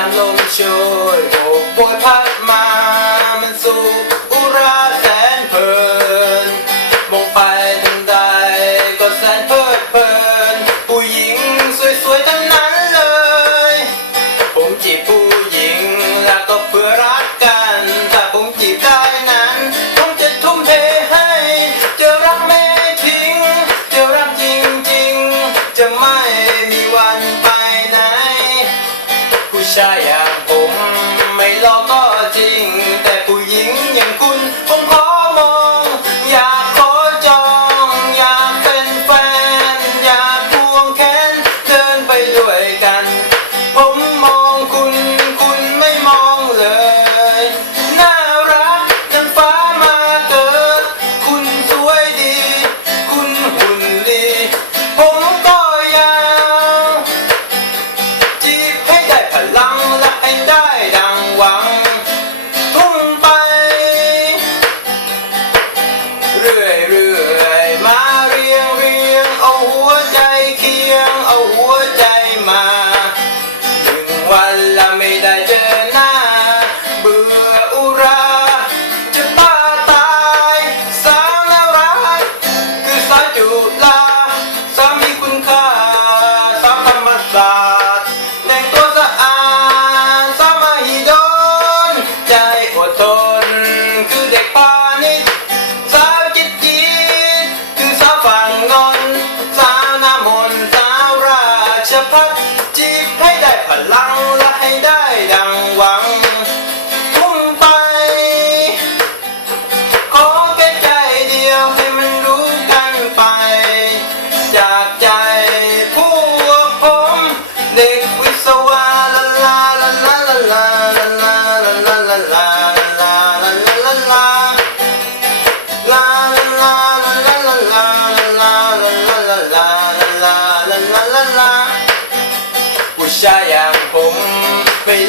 I'm it's your old boy Pot Mine. 流浪。Về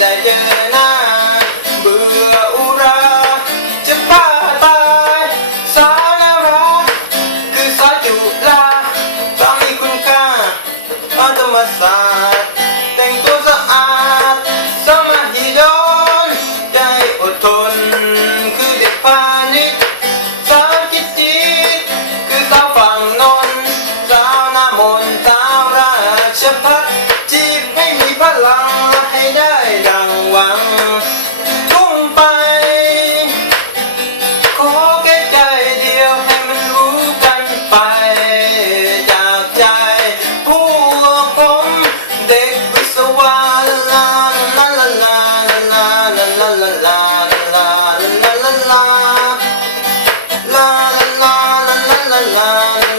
ได้เจอหน้าเบื่อราจะบ้ตายสนารักคือสาจุฬาต้อมีคุณค่าอาธรรมศาตร์แต่งตัวสะอาดสมาธิดนได้อดทนคือเด็กพาณิชสาวคิดจิตคือสาวฝั่งนนสาวน้ามนสาวราชพัฒน์ la la la la la la